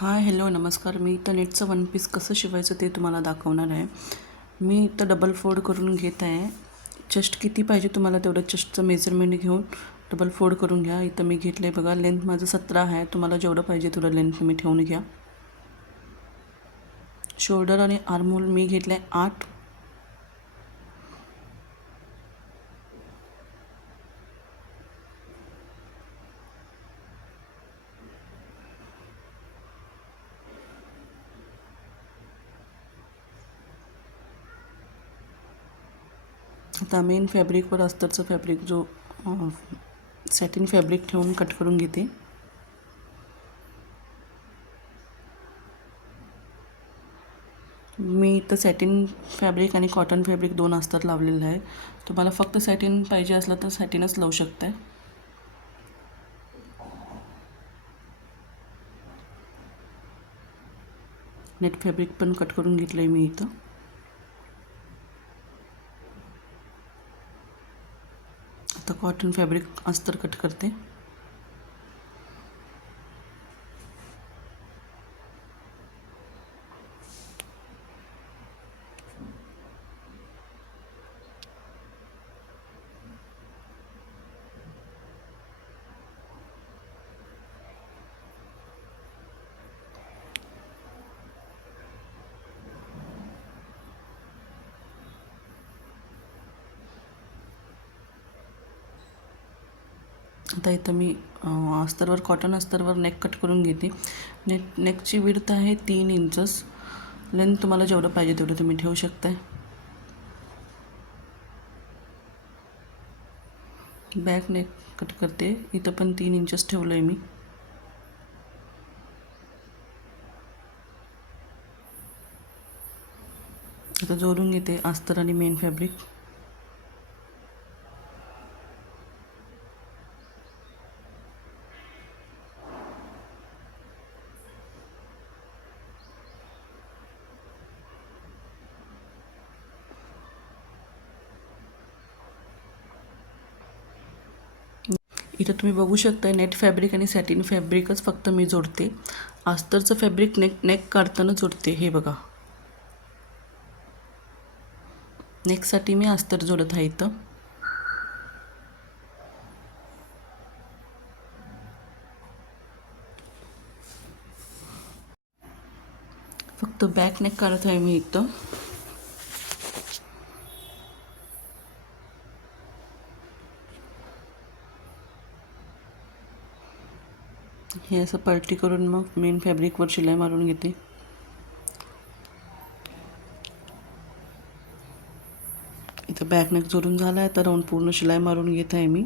Hi hello नमस्कार. मी इथं नेटचं one piece कसं शिवायचं ते तुम्हाला दाखवणार आहे. मी इथं डबल फोल्ड करून घेत आहे. चेस्ट किती पाहिजे तुम्हाला तेवढं चेस्टचं मेजरमेंट घेऊन डबल फोल्ड करून घ्या. इथं मी घेतलं आहे बघा. लेंथ माझं 17 आहे. तुम्हाला जेवढं पाहिजे तेवढं लेंथ तुम्ही ठेवून घ्या. शोल्डर आणि आर्महोल मी घेतलं आहे 8. आता मेन फॅब्रिकवर अस्तरचं फॅब्रिक जो सॅटिन फॅब्रिक ठेवून कट करून घेते. मी इथं सॅटिन फॅब्रिक आणि कॉटन फॅब्रिक 2 अस्तर लावलेलं आहे. तुम्हाला फक्त सॅटिन पाहिजे असलं तर सॅटिनच लावू शकताय. नेट फॅब्रिक पण कट करून घेतलं आहे मी इथं. आता कॉटन फॅब्रिक अस्तर कट करते. आता इथं मी अस्तरवर कॉटन अस्तरवर नेक कट करून घेते. नेकची विड्थ आहे 3 इंचस. लेंथ तुम्हाला जेवढं पाहिजे तेवढं तुम्ही ठेवू शकताय. बॅक नेक कट करते. इथं पण 3 इंचस ठेवलं आहे मी. आता जोडून घेते अस्तर आणि मेन फॅब्रिक. इथं तुम्ही बघू शकता नेट फॅब्रिक आणि सॅटिन फॅब्रिकच फक्त मी जोडते. अस्तरचं फॅब्रिक नेक काढताना जोडते. हे बघा, नेकसाठी मी अस्तर जोडत आहे इथं. फक्त बॅक नेक काढत आहे मी इथं. हे असं पलटी करून मग मेन फॅब्रिकवर शिलाई मारून घेते. इथं बॅक नेक जोडून झाला आहे तर राऊंड पूर्ण शिलाई मारून घेत आहे मी.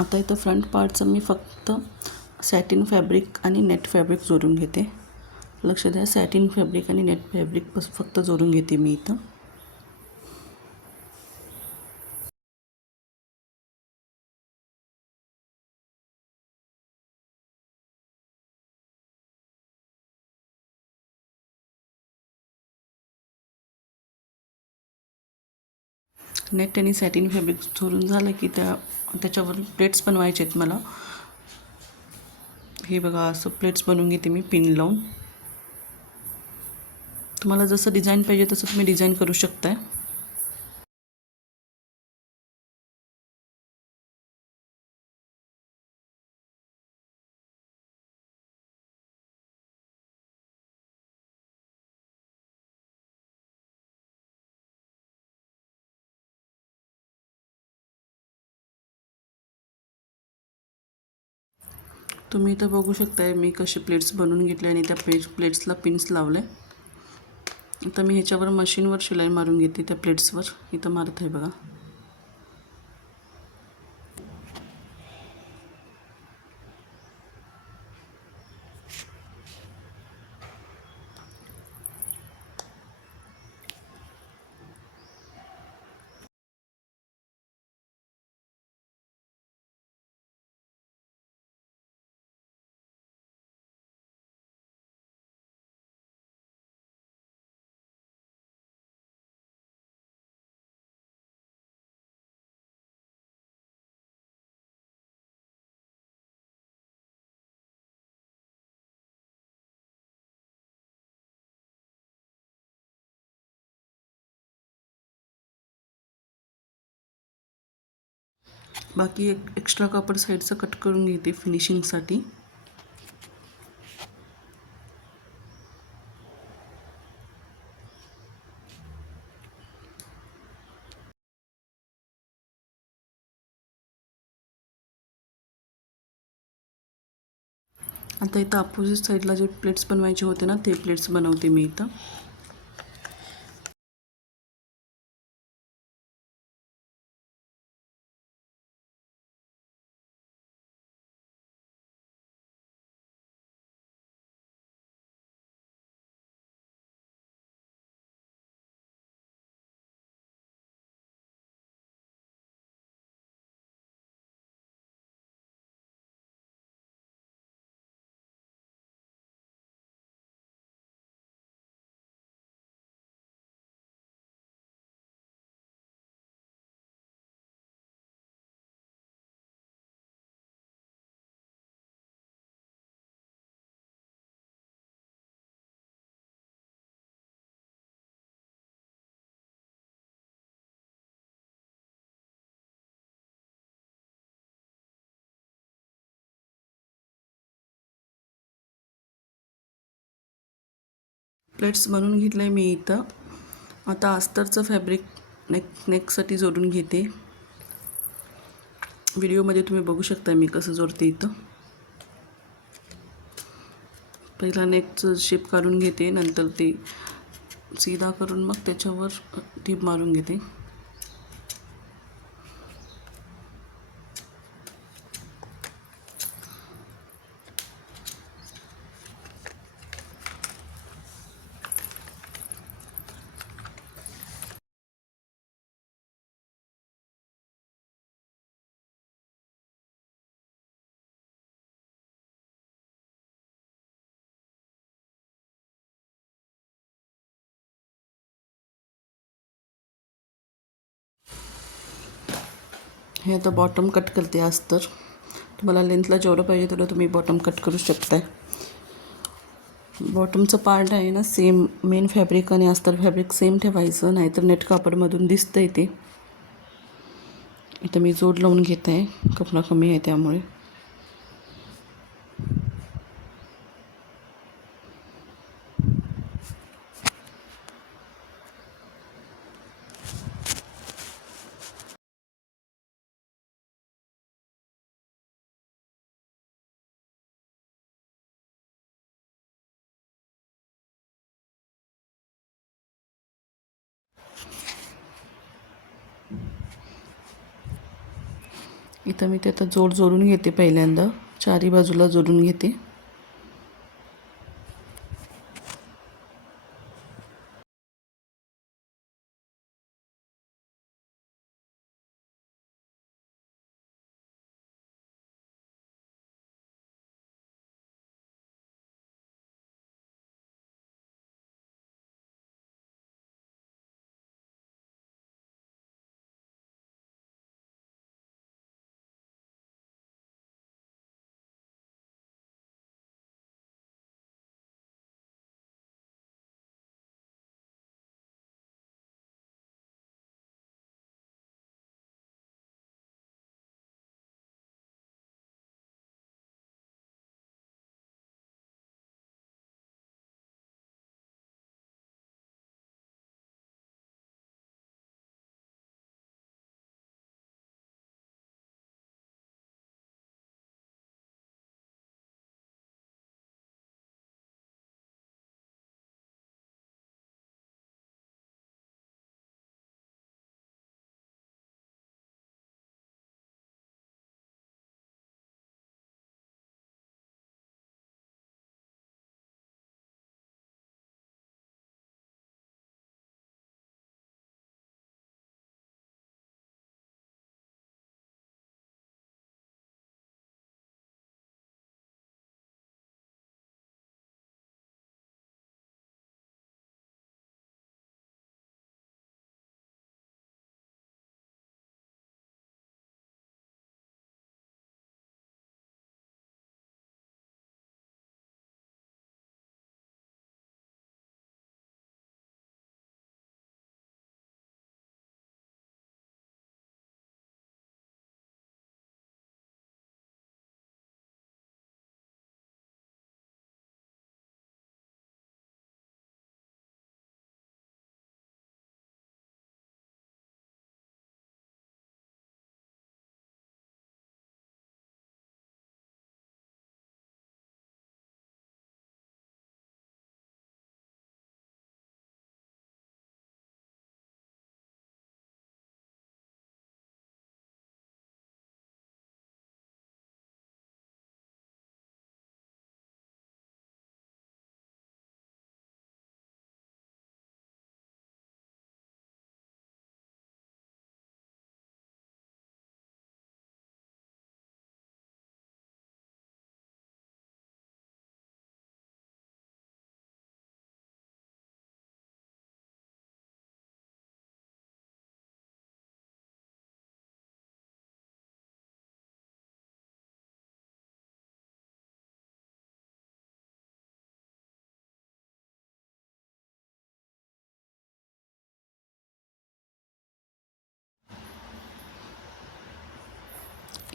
आता इथं फ्रंट पार्टचं मी फक्त सॅटिन फॅब्रिक आणि नेट फॅब्रिक जोडून घेते. लक्ष द्या, सॅटिन फॅब्रिक आणि नेट फॅब्रिक फक्त जोडून घेते मी इथं. नेट आणि सॅटिन फॅब्रिक जोडून झालं की त्याच्यावर प्लेट्स बनवायचे आहेत मला. हे बघा, असं प्लेट्स बनवून घेते मी पिन लावून. तुम्हाला जसं डिझाईन पाहिजे तसं तुम्ही डिझाईन करू शकताय. तुम्ही इथं बघू शकताय मी कसे प्लेट्स बनवून घेतले आणि त्या प्लेट्सला पिन्स लावले. आता मी ह्याच्यावर मशीनवर शिलाई मारून घेते. त्या प्लेट्सवर इथं मारत आहे बघा. बाकी एक एक्स्ट्रा कापड साईडचं कट करून घेते फिनिशिंगसाठी. आता इथं अपोजिट साईडला जे प्लेट्स बनवायचे होते ना, ते प्लेट्स बनवते मी इथं. प्लेट्स बनवून घेतलं मी इथं. आता अस्तरचं फॅब्रिक नेकसाठी जोडून घेते. व्हिडिओमध्ये तुम्ही बघू शकता मी कसं जोडते इथं. पहिला नेकचं शेप काढून घेते, नंतर ते सीधा करून मग त्याच्यावर टीप मारून घेते. हे आता बॉटम कट करते अस्तर. तुम्हाला लेंथला जेवढं पाहिजे तेवढं तुम्ही बॉटम कट करू शकताय. बॉटमचं पार्ट आहे ना, सेम मेन फॅब्रिक आणि अस्तर फॅब्रिक सेम ठेवायचं, नाहीतर नेट कापडमधून दिसतंय ते. इथं मी जोड लावून घेत आहे, कपडा कमी आहे त्यामुळे. इथं मी ते आता जोडून घेते. पहिल्यांदा चारी बाजूला जोडून घेते.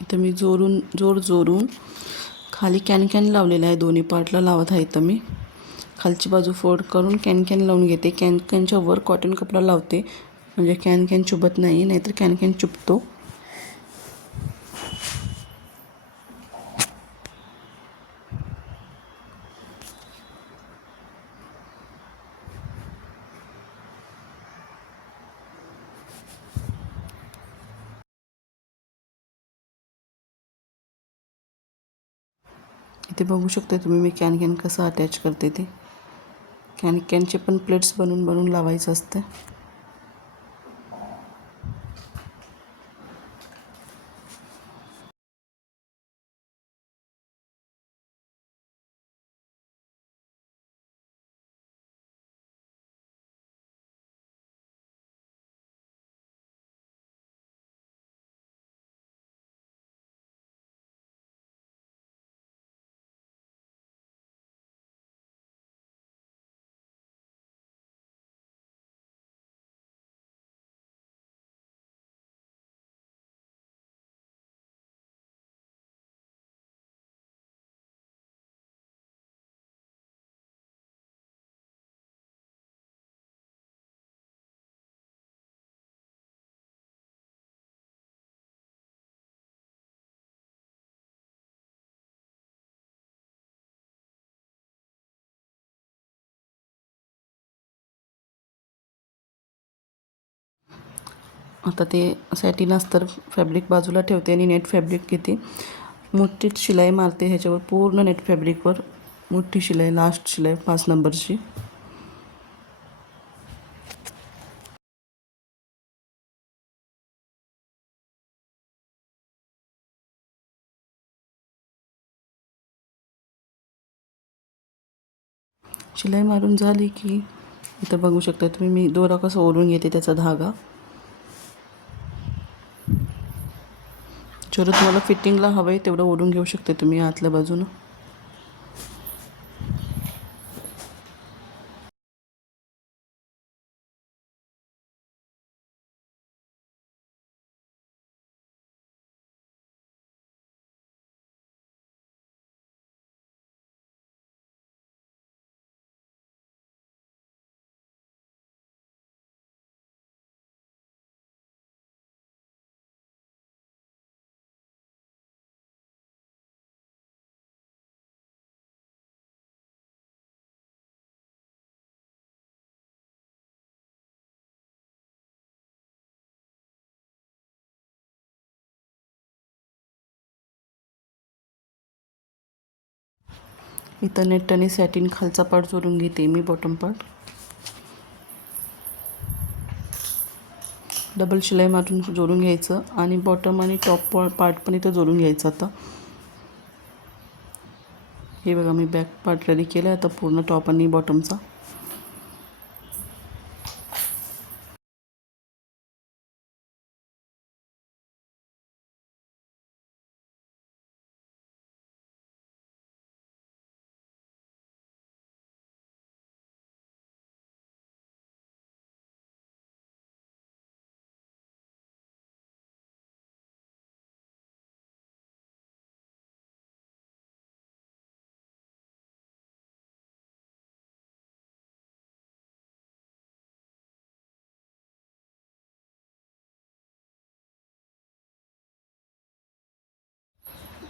इथं मी जोर जोरून खाली कॅन लावलेला आहे, दोन्ही पार्टला लावत आहे. इथं मी खालची बाजू फोल्ड करून कॅन लावून घेते. कॅनच्या वर कॉटन कपडा लावते, म्हणजे कॅन चुबत नाही, नाहीतर कॅन चुबतो. इथे बघू शकता तुम्ही मी कॅन कसं अटॅच करते ते. कॅनचे पण प्लेट्स बनवून लावायचं असतं. आता ते सॅटिन अस्तर फॅब्रिक बाजूला ठेवते आणि नेट फॅब्रिक घेते. मोठी शिलाई मारते ह्याच्यावर, पूर्ण नेट फॅब्रिकवर मोठी शिलाई, लास्ट शिलाई 5 नंबरची. शिलाई मारून झाली की इथं बघू शकता तुम्ही मी दोरा कसं ओढून घेते, त्याचा धागा. जेवढं तुम्हाला फिटिंगला हवं आहे तेवढं ओढून घेऊ शकते तुम्ही आतल्या बाजूनं. इथं नेट आणि सॅटिन खालचा पार्ट जोडून घेते मी, बॉटम पार्ट. डबल शिलाई मारून जोडून घ्यायचं आणि बॉटम आणि टॉप पार्ट पण इथं जोडून घ्यायचं. आता हे बघा मी बॅक पार्ट रेडी केला आहे आता, पूर्ण टॉप आणि बॉटमचा.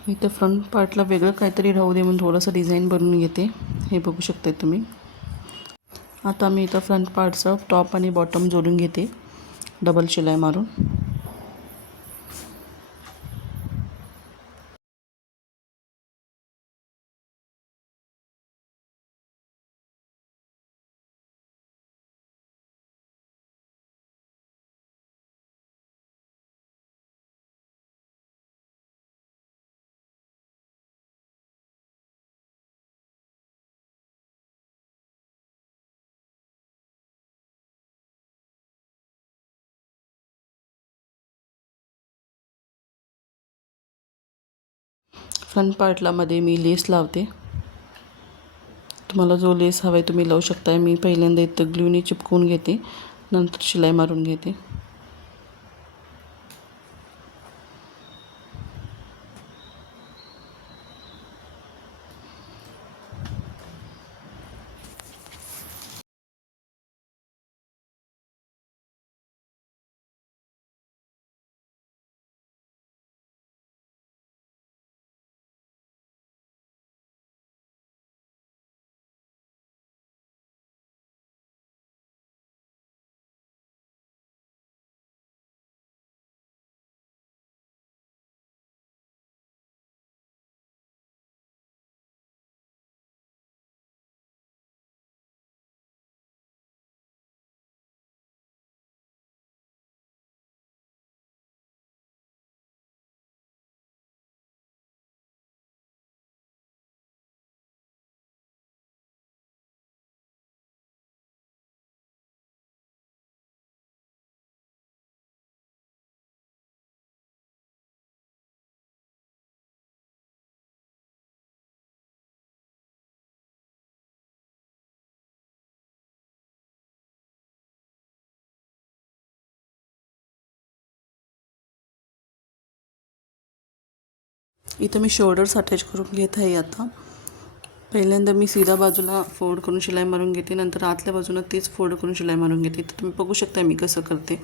इथं फ्रंट पार्टला वेगळं काहीतरी राहू दे म्हणून थोडंसं डिझाईन बनवून घेते. हे बघू शकता तुम्ही. आता मी इथं फ्रंट पार्टचं टॉप आणि बॉटम जोडून घेते डबल शिलाई मारून. फ्रंट पार्टला मध्ये मी लेस लावते. तुम्हाला जो लेस हवा आहे तुम्ही लावू शकता. मी पहिल्यांदा इथं ग्लूनी चिपकवून घेते, नंतर शिलाई मारून घेते. इथं मी शोल्डर्स अटॅच करून घेत आहे. आता पहिल्यांदा मी सीधा बाजूला फोल्ड करून शिलाई मारून घेते, नंतर आतल्या बाजूला तेच फोल्ड करून शिलाई मारून घेते. तर तुम्ही बघू शकता मी कसं करते.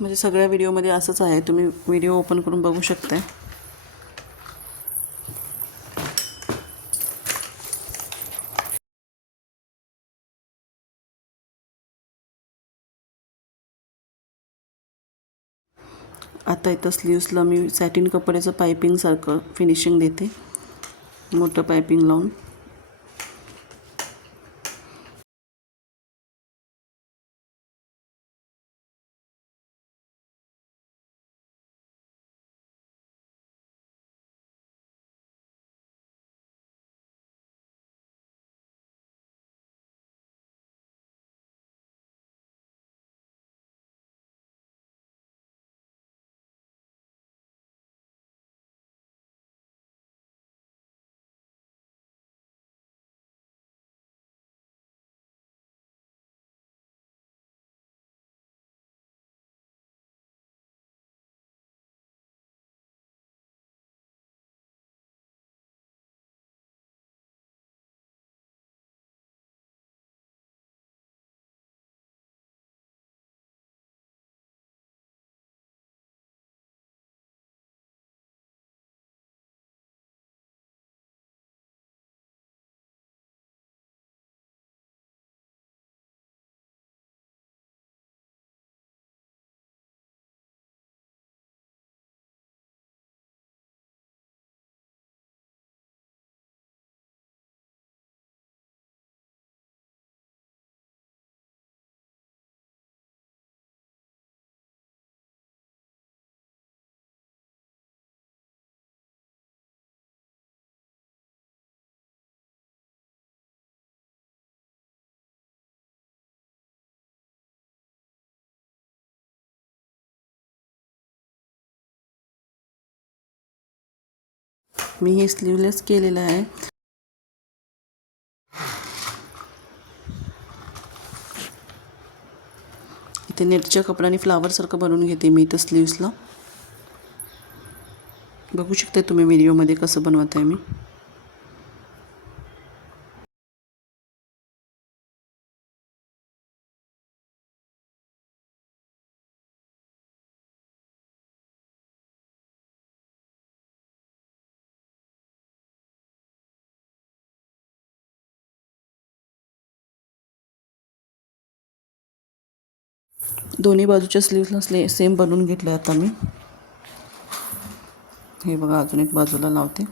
म्हणजे सगळ्या व्हिडिओमध्ये असंच आहे, तुम्ही व्हिडिओ ओपन करून बघू शकता. आता इथं स्लीव्सला मी सॅटिन कपड्याचं पायपिंगसारखं फिनिशिंग देते, मोठं पायपिंग लावून. मी हे स्लीवलेस केलेलं आहे. इथे नेटच्या कपड्याने फ्लावरसारखं बनवून घेते मी इथं स्लीव्सला. बघू शकता तुम्ही व्हिडिओमध्ये कसं बनवत आहे मी. दोन्ही बाजूच्या स्लीव्सला सेम बनवून घेतलं आता मी. हे बघा, अजून एक बाजूला लावते.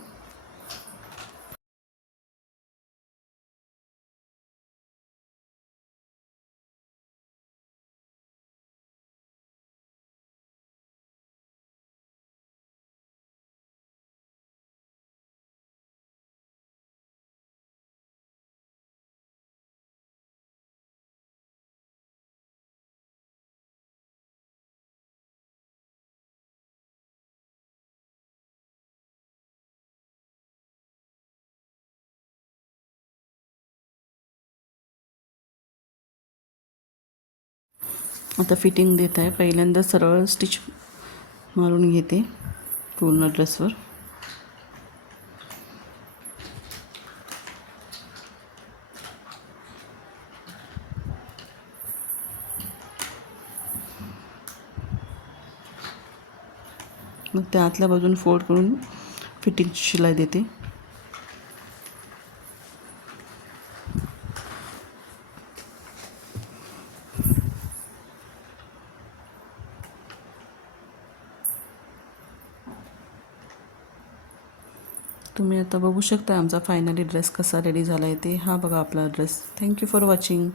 आता फिटिंग देत आहे. पहिल्यांदा सरळ स्टिच मारून घेते पूर्ण ड्रेसवर. मग त्या आतल्या बाजून फोल्ड करून फिटिंगची शिलाई देते. तुम्ही आता बघू शकता आमचा फायनली ड्रेस कसा रेडी झाला आहे ते. हा बघा आपला ड्रेस. Thank you for watching.